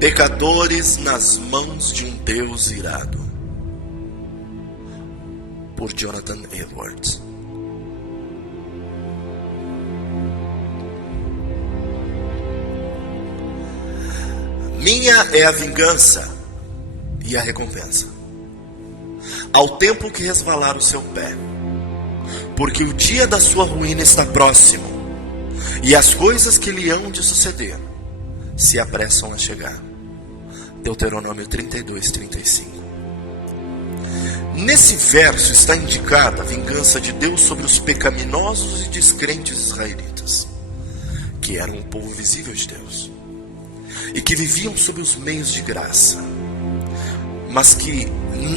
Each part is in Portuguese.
Pecadores nas mãos de um Deus irado, por Jonathan Edwards. Minha é a vingança e a recompensa, ao tempo que resvalar o seu pé, porque o dia da sua ruína está próximo, e as coisas que lhe hão de suceder se apressam a chegar. Deuteronômio 32, 35. Nesse verso está indicada a vingança de Deus sobre os pecaminosos e descrentes israelitas, que eram o povo visível de Deus, e que viviam sob os meios de graça, mas que,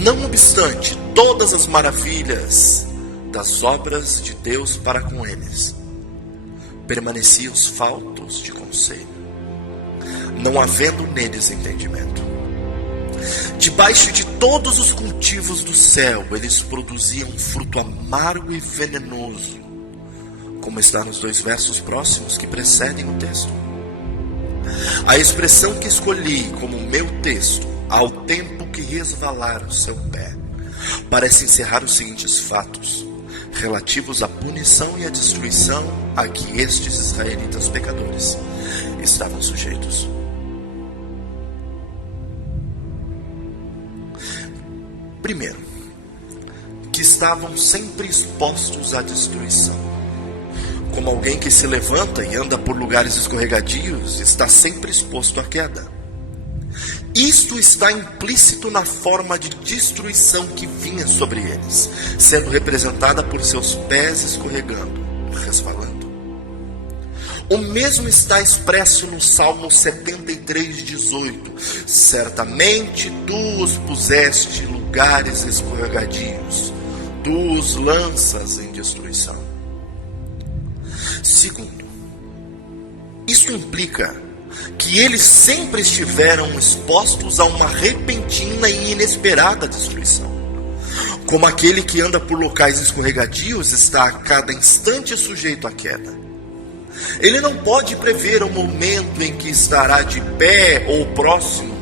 não obstante todas as maravilhas das obras de Deus para com eles, permaneciam faltos de conselho, não havendo neles entendimento. Debaixo de todos os cultivos do céu, eles produziam um fruto amargo e venenoso, como está nos 2 versos próximos que precedem o texto. A expressão que escolhi como meu texto, ao tempo que resvalar o seu pé, parece encerrar os seguintes fatos, relativos à punição e à destruição a que estes israelitas pecadores estavam sujeitos. Primeiro, que estavam sempre expostos à destruição. Como alguém que se levanta e anda por lugares escorregadios, está sempre exposto à queda. Isto está implícito na forma de destruição que vinha sobre eles, sendo representada por seus pés escorregando, resvalando. O mesmo está expresso no Salmo 73:18. Certamente tu os puseste em lugares escorregadios, tu os lanças em destruição. Segundo, isso implica que eles sempre estiveram expostos a uma repentina e inesperada destruição. Como aquele que anda por locais escorregadios está a cada instante sujeito à queda. Ele não pode prever o momento em que estará de pé ou próximo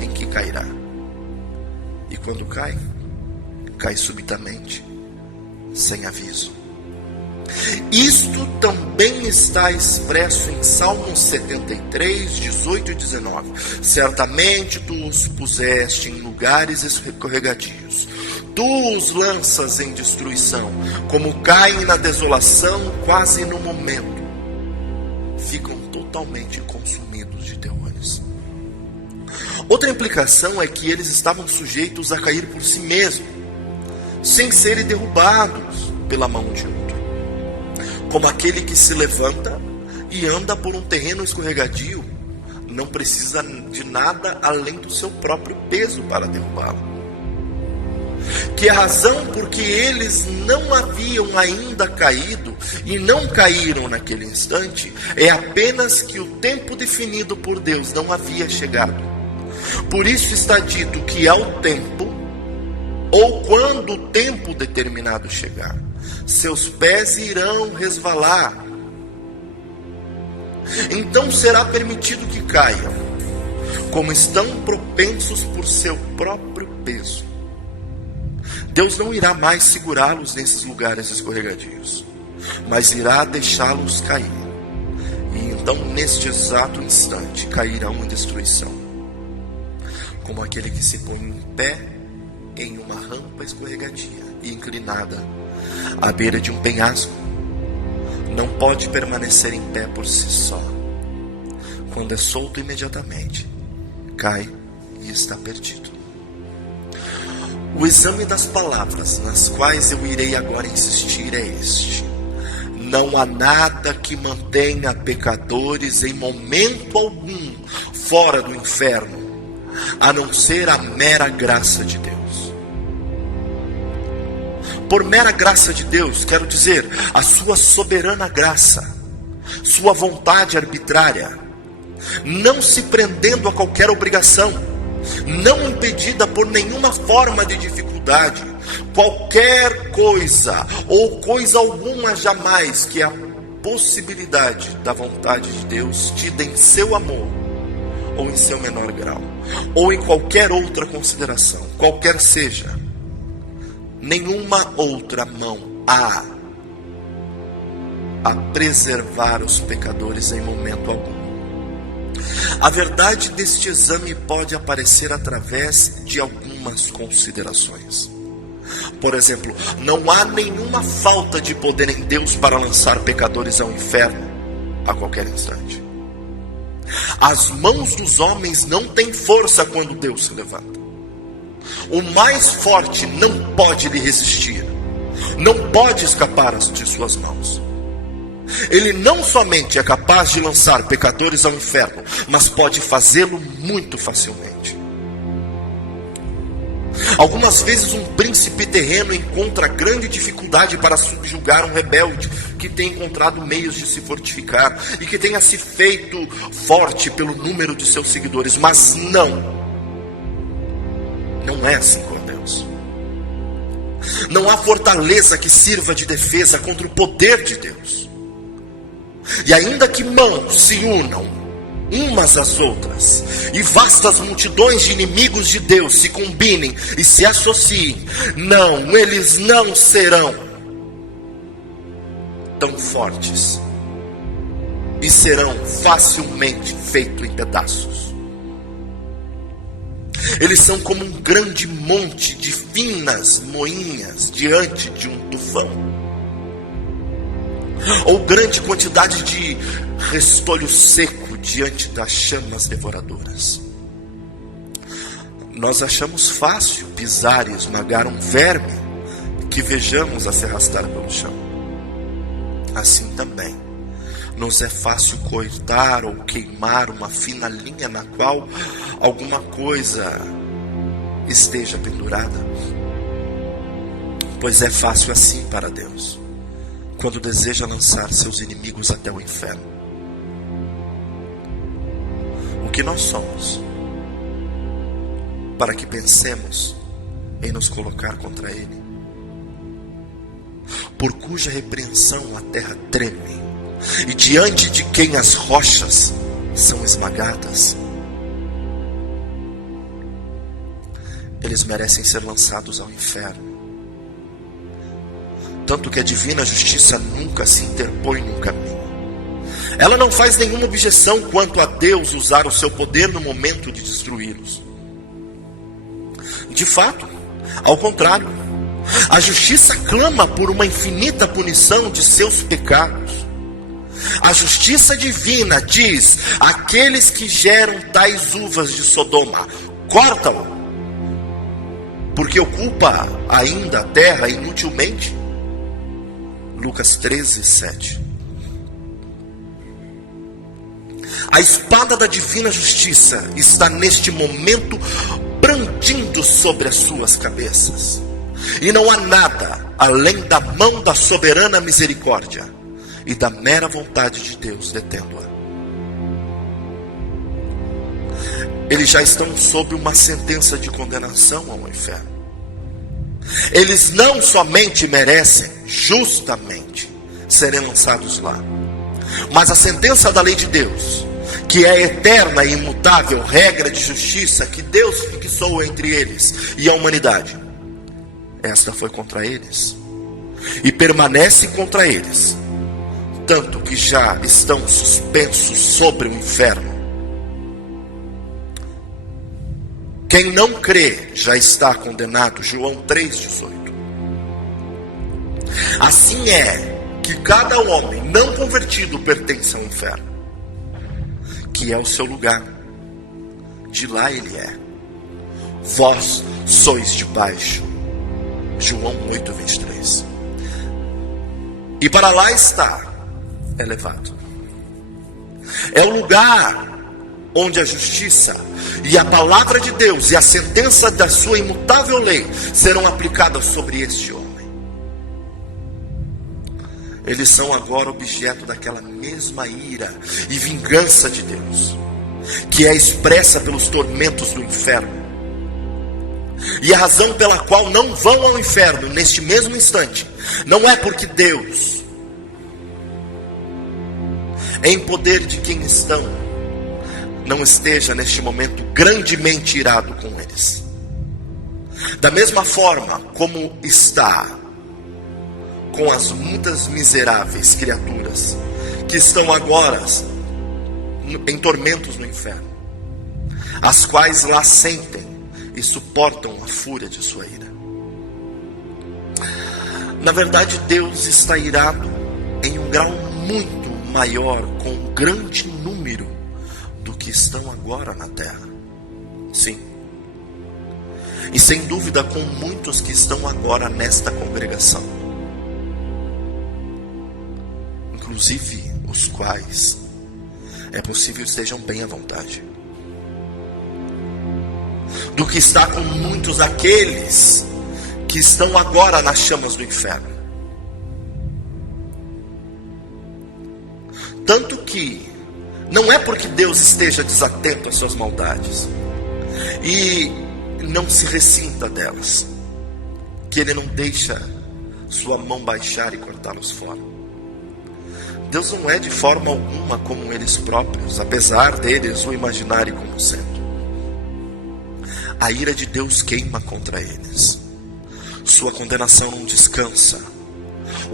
em que cairá. E quando cai, cai subitamente, sem aviso. Isto também está expresso em Salmo 73, 18 e 19. Certamente tu os puseste em lugares escorregadios, tu os lanças em destruição, como caem na desolação quase no momento, ficam totalmente consumidos de terrores. Outra implicação é que eles estavam sujeitos a cair por si mesmos, sem serem derrubados pela mão de outro. Como aquele que se levanta e anda por um terreno escorregadio, não precisa de nada além do seu próprio peso para derrubá-lo. Que a razão por que eles não haviam ainda caído e não caíram naquele instante é apenas que o tempo definido por Deus não havia chegado. Por isso está dito que ao tempo, ou quando o tempo determinado chegar, seus pés irão resvalar. Então será permitido que caiam, como estão propensos por seu próprio peso. Deus não irá mais segurá-los nesses lugares escorregadios, mas irá deixá-los cair. E então, neste exato instante, cairão em destruição. Como aquele que se põe em pé em uma rampa escorregadia e inclinada, à beira de um penhasco, não pode permanecer em pé por si só. Quando é solto imediatamente, cai e está perdido. O exame das palavras nas quais eu irei agora insistir é este: não há nada que mantenha pecadores em momento algum fora do inferno, a não ser a mera graça de Deus. Por mera graça de Deus, quero dizer, a sua soberana graça, sua vontade arbitrária, não se prendendo a qualquer obrigação, não impedida por nenhuma forma de dificuldade, qualquer coisa ou coisa alguma jamais que a possibilidade da vontade de Deus tida em seu amor ou em seu menor grau, ou em qualquer outra consideração, qualquer seja, nenhuma outra mão há a preservar os pecadores em momento algum. A verdade deste exame pode aparecer através de algumas considerações. Por exemplo, não há nenhuma falta de poder em Deus para lançar pecadores ao inferno a qualquer instante. As mãos dos homens não têm força quando Deus se levanta. O mais forte não pode lhe resistir, não pode escapar de suas mãos. Ele não somente é capaz de lançar pecadores ao inferno, mas pode fazê-lo muito facilmente. Algumas vezes um príncipe terreno encontra grande dificuldade para subjugar um rebelde que tem encontrado meios de se fortificar e que tenha se feito forte pelo número de seus seguidores, mas não é assim com Deus. Não há fortaleza que sirva de defesa contra o poder de Deus. E ainda que mãos se unam umas às outras, e vastas multidões de inimigos de Deus se combinem e se associem, eles não serão tão fortes, e serão facilmente feitos em pedaços. Eles são como um grande monte de finas moinhas diante de um tufão, ou grande quantidade de restolho seco diante das chamas devoradoras. Nós achamos fácil pisar e esmagar um verme que vejamos a se arrastar pelo chão. Assim também nos é fácil cortar ou queimar uma fina linha na qual alguma coisa esteja pendurada. Pois é fácil assim para Deus, quando deseja lançar seus inimigos até o inferno. O que nós somos, para que pensemos em nos colocar contra Ele, por cuja repreensão a terra treme, e diante de quem as rochas são esmagadas? Eles merecem ser lançados ao inferno. Tanto que a divina justiça nunca se interpõe no caminho. Ela não faz nenhuma objeção quanto a Deus usar o seu poder no momento de destruí-los. De fato, ao contrário, a justiça clama por uma infinita punição de seus pecados. A justiça divina diz: aqueles que geram tais uvas de Sodoma, corta-o, porque ocupa ainda a terra inutilmente. Lucas 13, 7. A espada da divina justiça está neste momento brandindo sobre as suas cabeças. E não há nada além da mão da soberana misericórdia e da mera vontade de Deus detendo-a. Eles já estão sob uma sentença de condenação ao inferno. Eles não somente merecem, justamente, serem lançados lá, mas a sentença da lei de Deus, que é a eterna e imutável regra de justiça que Deus fixou entre eles e a humanidade, esta foi contra eles e permanece contra eles, tanto que já estão suspensos sobre o inferno. Quem não crê já está condenado. João 3,18. Assim é que cada homem não convertido pertence ao inferno, que é o seu lugar. De lá ele é. Vós sois de baixo. João 8,23. E para lá está elevado. É o lugar onde a justiça e a palavra de Deus e a sentença da sua imutável lei serão aplicadas sobre este homem. Eles são agora objeto daquela mesma ira e vingança de Deus, que é expressa pelos tormentos do inferno. E a razão pela qual não vão ao inferno neste mesmo instante, não é porque Deus, em poder de quem estão, não esteja neste momento grandemente irado com eles. Da mesma forma como está com as muitas miseráveis criaturas que estão agora em tormentos no inferno, as quais lá sentem e suportam a fúria de sua ira. Na verdade, Deus está irado em um grau muito maior com um grande número do que estão agora na terra. Sim. E sem dúvida com muitos que estão agora nesta congregação. Inclusive os quais é possível estejam bem à vontade. Do que está com muitos aqueles que estão agora nas chamas do inferno. Tanto que não é porque Deus esteja desatento às suas maldades e não se ressinta delas, que Ele não deixa sua mão baixar e cortá-los fora. Deus não é de forma alguma como eles próprios, apesar deles o imaginarem como sendo. A ira de Deus queima contra eles. Sua condenação não descansa.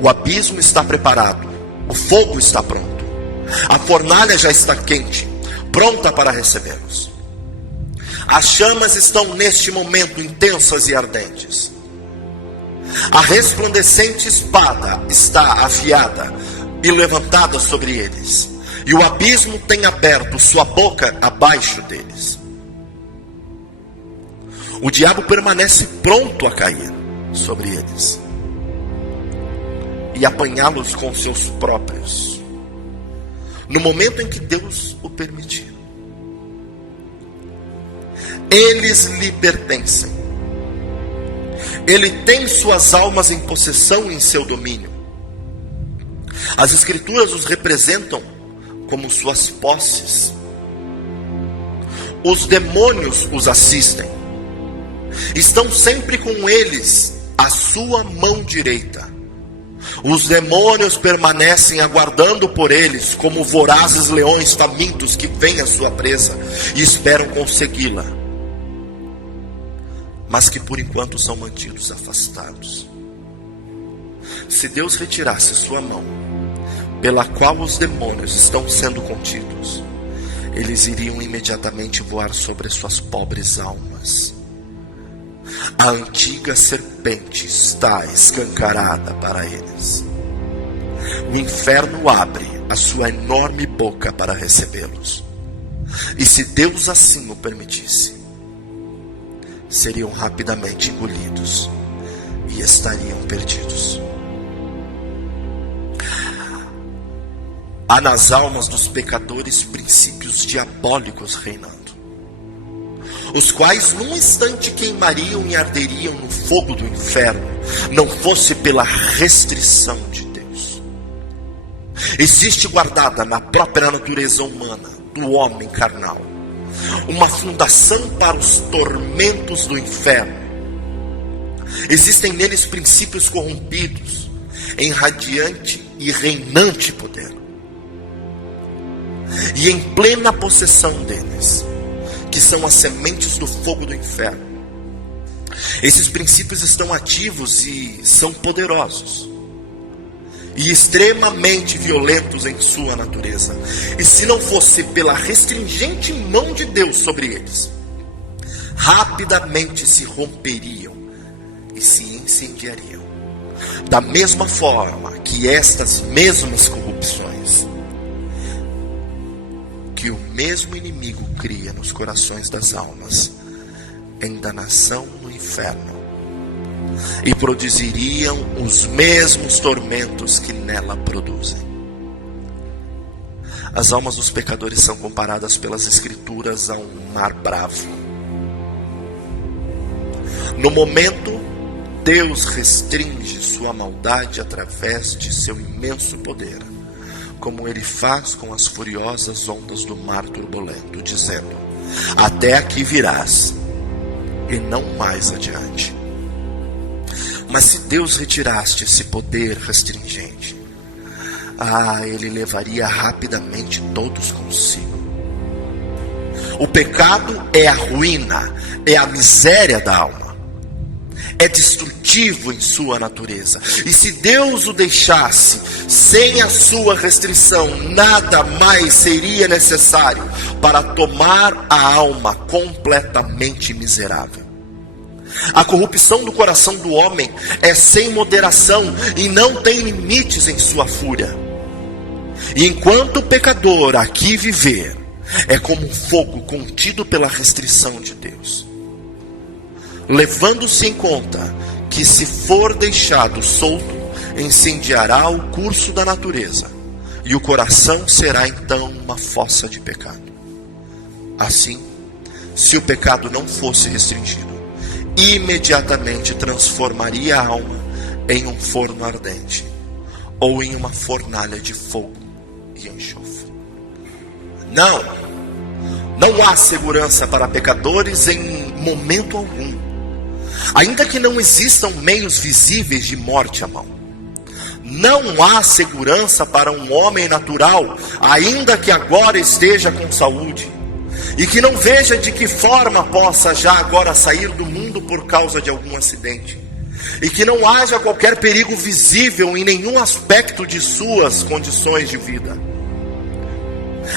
O abismo está preparado. O fogo está pronto. A fornalha já está quente, pronta para recebê-los. As chamas estão neste momento intensas e ardentes. A resplandecente espada está afiada e levantada sobre eles. E o abismo tem aberto sua boca abaixo deles. O diabo permanece pronto a cair sobre eles e apanhá-los com seus próprios, no momento em que Deus o permitir. Eles lhe pertencem. Ele tem suas almas em possessão e em seu domínio. As Escrituras os representam como suas posses. Os demônios os assistem. Estão sempre com eles à sua mão direita. Os demônios permanecem aguardando por eles como vorazes leões famintos que veem a sua presa e esperam consegui-la, mas que por enquanto são mantidos afastados. Se Deus retirasse sua mão, pela qual os demônios estão sendo contidos, eles iriam imediatamente voar sobre suas pobres almas. A antiga serpente está escancarada para eles. O inferno abre a sua enorme boca para recebê-los. E se Deus assim o permitisse, seriam rapidamente engolidos e estariam perdidos. Há nas almas dos pecadores princípios diabólicos reinando, os quais num instante queimariam e arderiam no fogo do inferno, não fosse pela restrição de Deus. Existe guardada na própria natureza humana do homem carnal uma fundação para os tormentos do inferno. Existem neles princípios corrompidos em radiante e reinante poder, e em plena possessão deles, que são as sementes do fogo do inferno. Esses princípios estão ativos e são poderosos e extremamente violentos em sua natureza. E se não fosse pela restringente mão de Deus sobre eles, rapidamente se romperiam e se incendiariam. Da mesma forma que estas mesmas corrupções que o mesmo inimigo cria nos corações das almas, em danação no inferno, e produziriam os mesmos tormentos que nela produzem. As almas dos pecadores são comparadas pelas Escrituras a um mar bravo. No momento, Deus restringe sua maldade através de seu imenso poder, como Ele faz com as furiosas ondas do mar turbulento, dizendo: até aqui virás, e não mais adiante. Mas se Deus retirasse esse poder restringente, Ele levaria rapidamente todos consigo. O pecado é a ruína, é a miséria da alma. É destrutivo em sua natureza. E se Deus o deixasse sem a sua restrição, nada mais seria necessário para tomar a alma completamente miserável. A corrupção do coração do homem é sem moderação e não tem limites em sua fúria. E enquanto o pecador aqui viver, é como um fogo contido pela restrição de Deus, levando-se em conta que, se for deixado solto, incendiará o curso da natureza, e o coração será então uma fossa de pecado. Assim, se o pecado não fosse restringido, imediatamente transformaria a alma em um forno ardente, ou em uma fornalha de fogo e enxofre. Não há segurança para pecadores em momento algum, ainda que não existam meios visíveis de morte à mão. Não há segurança para um homem natural, ainda que agora esteja com saúde, e que não veja de que forma possa já agora sair do mundo por causa de algum acidente, e que não haja qualquer perigo visível em nenhum aspecto de suas condições de vida.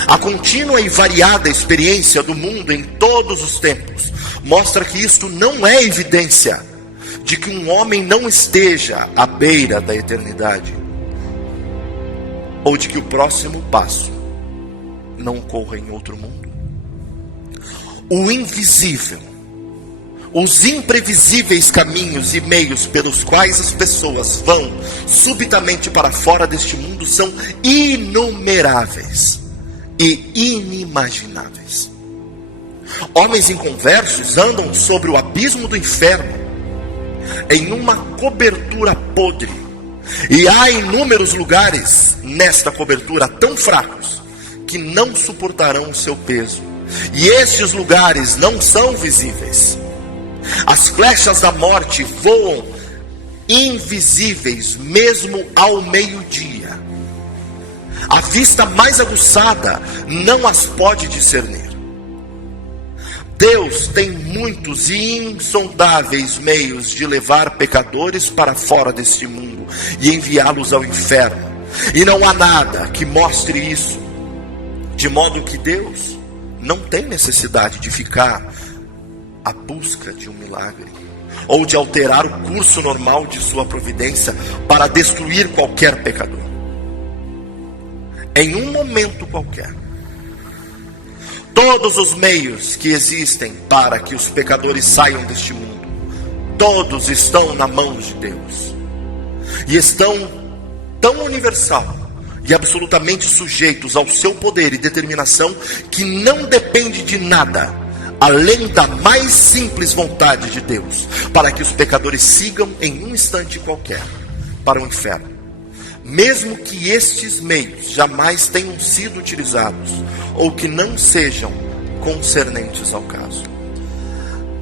A contínua e variada experiência do mundo em todos os tempos mostra que isto não é evidência de que um homem não esteja à beira da eternidade, ou de que o próximo passo não ocorra em outro mundo. O invisível, os imprevisíveis caminhos e meios pelos quais as pessoas vão subitamente para fora deste mundo são inumeráveis e inimagináveis. Homens inconversos andam sobre o abismo do inferno em uma cobertura podre, e há inúmeros lugares nesta cobertura tão fracos que não suportarão o seu peso, e estes lugares não são visíveis. As flechas da morte voam invisíveis mesmo ao meio-dia. A vista mais aguçada não as pode discernir. Deus tem muitos e insondáveis meios de levar pecadores para fora deste mundo e enviá-los ao inferno. E não há nada que mostre isso, de modo que Deus não tem necessidade de ficar à busca de um milagre, ou de alterar o curso normal de sua providência para destruir qualquer pecador. Em um momento qualquer, todos os meios que existem para que os pecadores saiam deste mundo, todos estão na mão de Deus, e estão tão universal e absolutamente sujeitos ao seu poder e determinação, que não depende de nada além da mais simples vontade de Deus, para que os pecadores sigam em um instante qualquer para o inferno, mesmo que estes meios jamais tenham sido utilizados, ou que não sejam concernentes ao caso.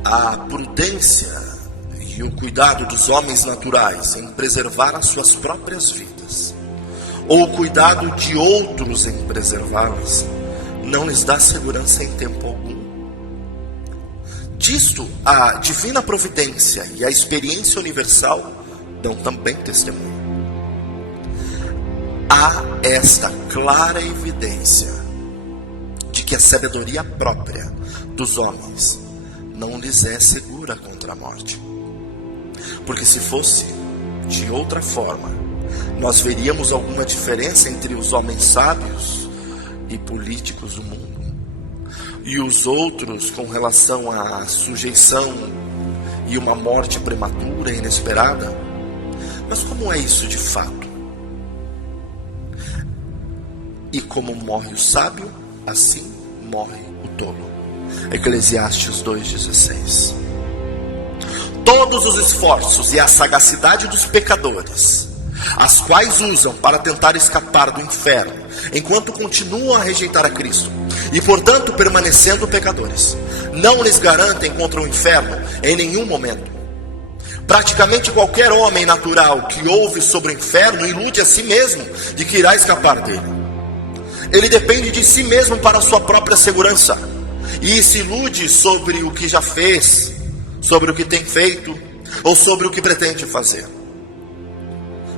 A prudência e o cuidado dos homens naturais em preservar as suas próprias vidas, ou o cuidado de outros em preservá-las, não lhes dá segurança em tempo algum. Disto, a divina providência e a experiência universal dão também testemunho. Há esta clara evidência de que a sabedoria própria dos homens não lhes é segura contra a morte. Porque se fosse de outra forma, nós veríamos alguma diferença entre os homens sábios e políticos do mundo e os outros com relação à sujeição e uma morte prematura e inesperada? Mas como é isso de fato? E como morre o sábio, assim morre o tolo. Eclesiastes 2,16. Todos os esforços e a sagacidade dos pecadores, as quais usam para tentar escapar do inferno, enquanto continuam a rejeitar a Cristo, e portanto permanecendo pecadores, não lhes garantem contra o inferno em nenhum momento. Praticamente qualquer homem natural que ouve sobre o inferno ilude a si mesmo de que irá escapar dele. Ele depende de si mesmo para a sua própria segurança, e se ilude sobre o que já fez, sobre o que tem feito, ou sobre o que pretende fazer.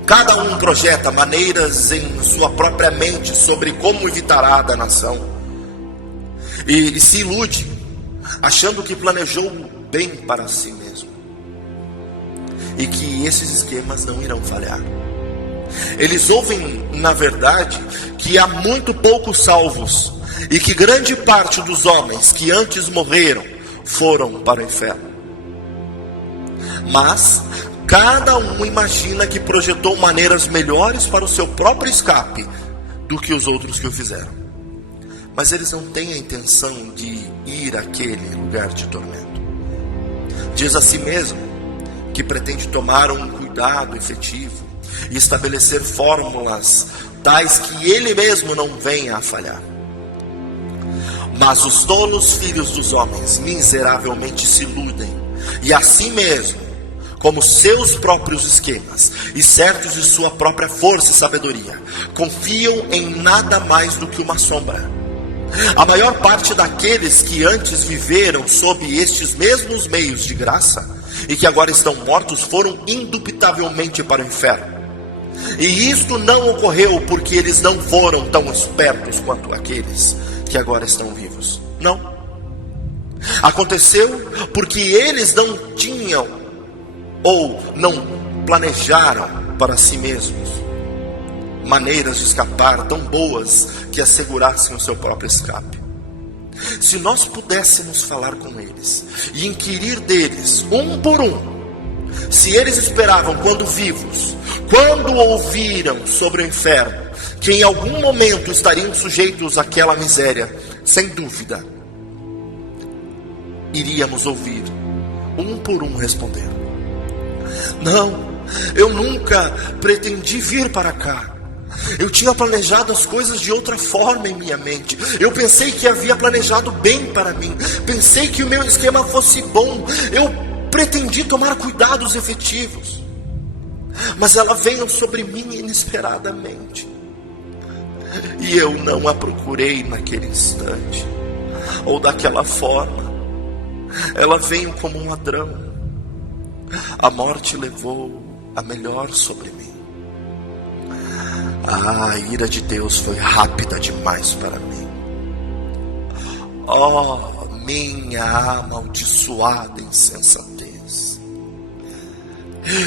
Cada um projeta maneiras em sua própria mente sobre como evitará a danação, e se ilude, achando que planejou bem para si mesmo, e que esses esquemas não irão falhar. Eles ouvem, na verdade, que há muito poucos salvos, e que grande parte dos homens que antes morreram foram para o inferno. Mas cada um imagina que projetou maneiras melhores para o seu próprio escape do que os outros que o fizeram. Mas eles não têm a intenção de ir àquele lugar de tormento. Diz a si mesmo que pretende tomar um cuidado efetivo e estabelecer fórmulas tais que ele mesmo não venha a falhar. Mas os tolos filhos dos homens miseravelmente se iludem, e assim mesmo, como seus próprios esquemas, e certos de sua própria força e sabedoria, confiam em nada mais do que uma sombra. A maior parte daqueles que antes viveram sob estes mesmos meios de graça, e que agora estão mortos, foram indubitavelmente para o inferno. E isto não ocorreu porque eles não foram tão espertos quanto aqueles que agora estão vivos. Não. Aconteceu porque eles não tinham ou não planejaram para si mesmos maneiras de escapar tão boas que assegurassem o seu próprio escape. Se nós pudéssemos falar com eles e inquirir deles, um por um, se eles esperavam quando vivos, quando ouviram sobre o inferno, que em algum momento estariam sujeitos àquela miséria, sem dúvida, iríamos ouvir um por um responder: não, eu nunca pretendi vir para cá. Eu tinha planejado as coisas de outra forma em minha mente. Eu pensei que havia planejado bem para mim. Pensei que o meu esquema fosse bom. Eu pretendi tomar cuidados efetivos. Mas ela veio sobre mim inesperadamente. E eu não a procurei naquele instante, ou daquela forma. Ela veio como um ladrão. A morte levou a melhor sobre mim. A ira de Deus foi rápida demais para mim. Oh, minha amaldiçoada insensatez!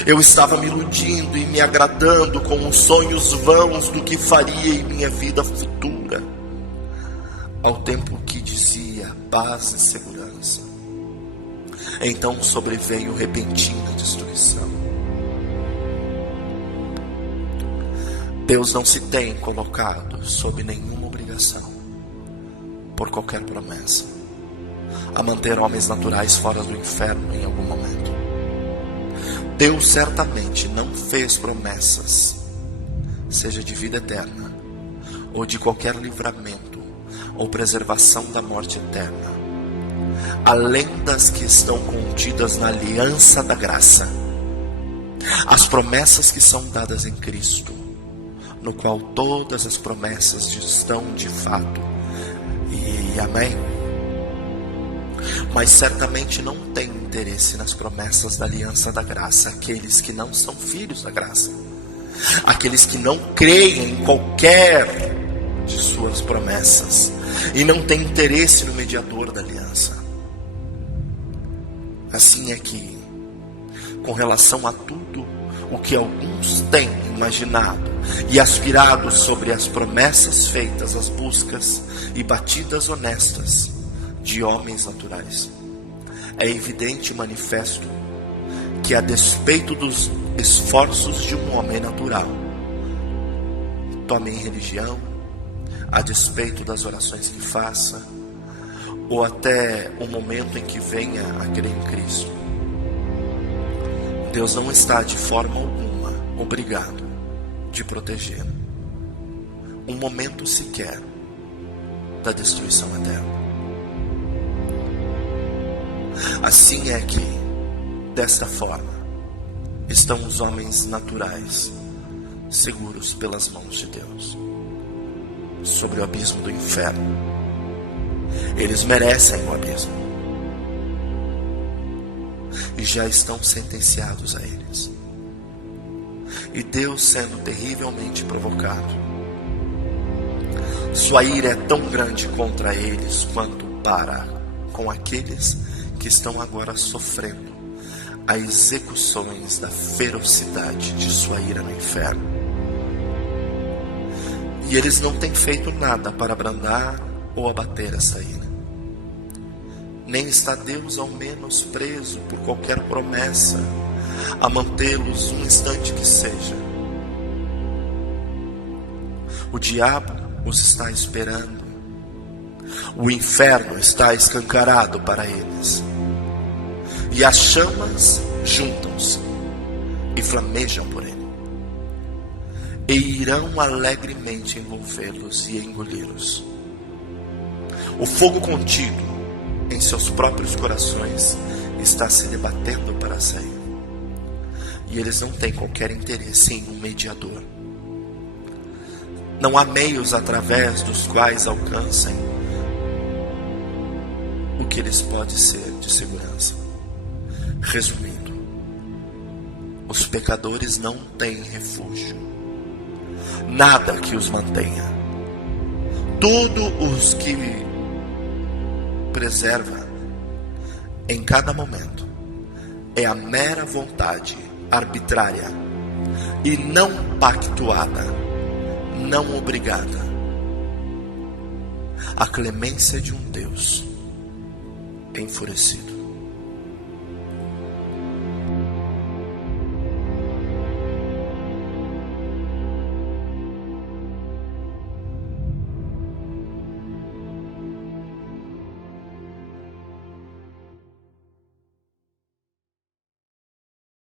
Eu estava me iludindo e me agradando com os sonhos vãos do que faria em minha vida futura, ao tempo que dizia paz e segurança. Então sobreveio repentina destruição. Deus não se tem colocado sob nenhuma obrigação, por qualquer promessa, a manter homens naturais fora do inferno em algum momento. Deus certamente não fez promessas, seja de vida eterna, ou de qualquer livramento, ou preservação da morte eterna, além das que estão contidas na aliança da graça, as promessas que são dadas em Cristo, no qual todas as promessas estão de fato, e amém. Mas certamente não tem interesse nas promessas da aliança da graça aqueles que não são filhos da graça, aqueles que não creem em qualquer de suas promessas e não têm interesse no mediador da aliança. Assim é que, com relação a tudo o que alguns têm imaginado e aspirado sobre as promessas feitas, as buscas e batidas honestas de homens naturais, é evidente e manifesto que, a despeito dos esforços de um homem natural, tome em religião, a despeito das orações que faça, ou até o momento em que venha a crer em Cristo, Deus não está de forma alguma obrigado de proteger um momento sequer da destruição eterna. Assim é que, desta forma, estão os homens naturais, seguros pelas mãos de Deus, sobre o abismo do inferno, Eles merecem o abismo. E já estão sentenciados a eles. E Deus, sendo terrivelmente provocado, sua ira é tão grande contra eles quanto para com aqueles que estão agora sofrendo as execuções da ferocidade de sua ira no inferno. E eles não têm feito nada para abrandar ou abater essa ira. Nem está Deus ao menos preso por qualquer promessa a mantê-los um instante que seja. O diabo os está esperando. O inferno está escancarado para eles. E as chamas juntam-se e flamejam por ele. E irão alegremente envolvê-los e engoli-los. O fogo contido em seus próprios corações está se debatendo para sair. E eles não têm qualquer interesse em um mediador. Não há meios através dos quais alcancem o que lhes pode ser de segurança. Resumindo, os pecadores não têm refúgio, nada que os mantenha. Tudo os que preserva em cada momento é a mera vontade arbitrária e não pactuada, não obrigada, a clemência de um Deus enfurecido.